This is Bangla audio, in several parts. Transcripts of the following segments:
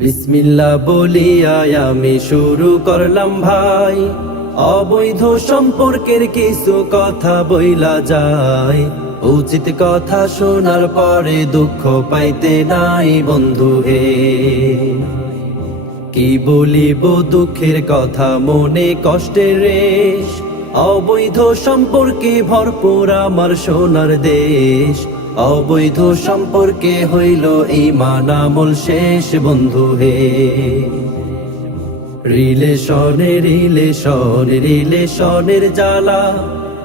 বিসমিল্লাহ বলিয়া আমি শুরু করলাম ভাই, অবৈধ সম্পর্কের কিছু কথা বইলা যায়। উচিত কথা শোনার পরে দুঃখ পাইতে নাই বন্ধু হে। কি বলিব দুঃখের কথা, মনে কষ্টের রেশ, অবৈধ সম্পর্কে ভরপুর আমার সোনার দেশ। অবৈধ সম্পর্কে হইল ঈমান আমল শেষ বন্ধু হে। রিলেশনের জ্বালা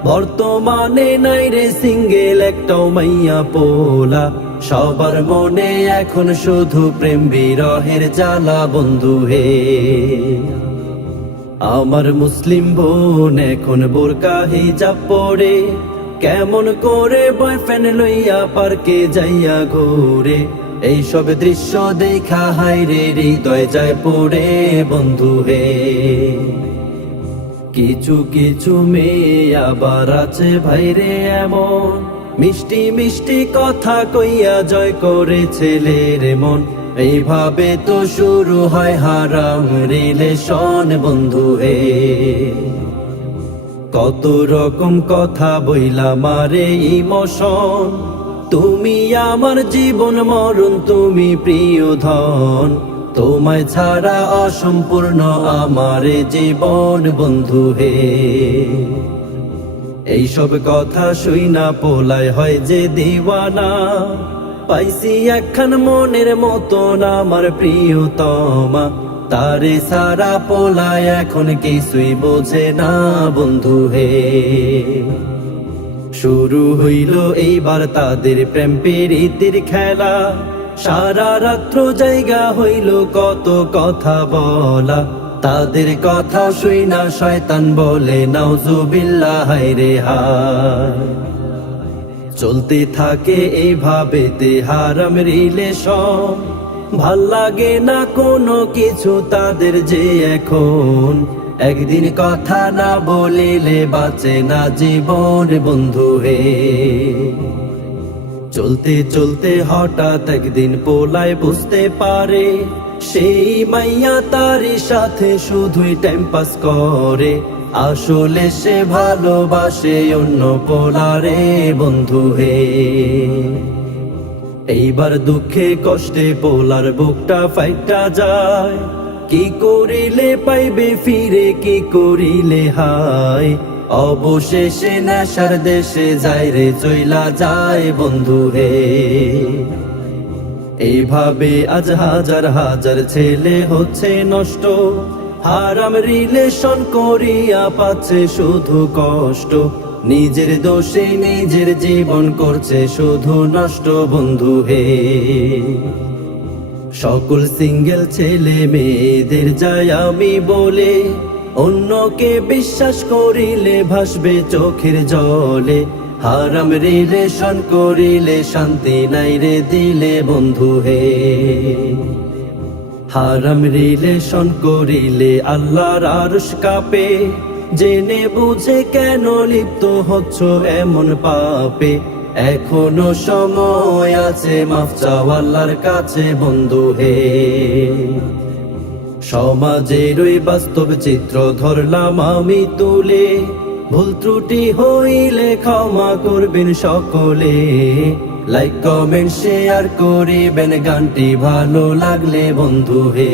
বর্তমানে নাই রে সিঙ্গেল একটাও মাইয়া পোলা। সবার মনে এখন শুধু প্রেম বিরহের জ্বালা বন্ধু হে। আমার মুসলিম বোন এখন বোরকা হিজাব পরে, কেমন করে বয়ফ্রেন্ড লইয়া পার্কে যাইয়া ঘুরে। এইসব দৃশ্য দেখা হায়রে হৃদয় যায় পড়ে বন্ধু হে। কিছু কিছু মেয়ে আবার আছে ভাইরে এমন, মিষ্টি মিষ্টি কথা কইয়া জয় করে ছেলের মন। এইভাবে তো শুরু হয় হারাম রিলেশন বন্ধু হে। কত রকম কথা বইলা মারে ইমোশন, তুমি আমার জীবন মরণ, তুমি প্রিয় ধন। তোমায় ছাড়া অসম্পূর্ণ আমার জীবন বন্ধু হে। এইসব কথা শুইনা পোলায় হয় যে দিওয়ানা, পাইছি একখান মনের মতন আমার প্রিয়তমা। তারে সারা পোলায় এখন কিছুই বোঝে না বন্ধু হে। শুরু হইল এইবার তাদের প্রেম প্রীতির খেলা, সারা রাত্র জায়গা হইল কত কথা বলা। তাদের কথা শুইনা শয়তান বলে নাউজুবিল্লাহ হায়রে হায়। চলতে থাকে এইভাবে তে হারাম রিলেশন, ভাল লাগে না কোনো কিছু তাদের যে এখন। একদিন কথা না বলিলে বাঁচে না জীবন বন্ধু হে। চলতে চলতে হঠাৎ একদিন পোলায় বুঝতে পারে, সেই মাইয়া তারই সাথে শুধুই টাইম পাস করে। আসলে সে ভালোবাসে অন্য পোলারে বন্ধু হে। এইবার দুঃখে কষ্টে পোলার বুকটা ফাইটা যায়, কি করিলে পাইবে ফিরে, কি করিলে হায়। অবশেষে নেশার দেশে যায় রে চইলা যায় বন্ধু হে। এইভাবে আজ হাজার হাজার ছেলে হচ্ছে নষ্ট, হারাম রিলেশন করিয়া পাচ্ছে শুধু কষ্ট। নিজের দোষে নিজের জীবন করছে শুধু নষ্ট বন্ধু হে। সকল সিঙ্গেল ছেলে মেয়েদের যাই আমি বলে, অন্যকে বিশ্বাস করিলে ভাসবে চোখের জলে। হারাম রিলেশন করিলে শান্তি নাই রে দিলে বন্ধু হে। হারাম রিলেশন করিলে আল্লাহর আরশ কাঁপে, জেনে বুঝে কেন লিপ্ত হচ্ছ এমন পাপে। এখনো সময় আছে মাফ চাও আল্লাহর কাছে বন্ধু হে। সমাজের ওই বাস্তব চিত্র ধরলাম আমি তুলে, ভুল ত্রুটি হইলে ক্ষমা করবেন সকলে। লাইক কমেন্ট শেয়ার করিবেন গানটি ভালো লাগলে বন্ধু হে।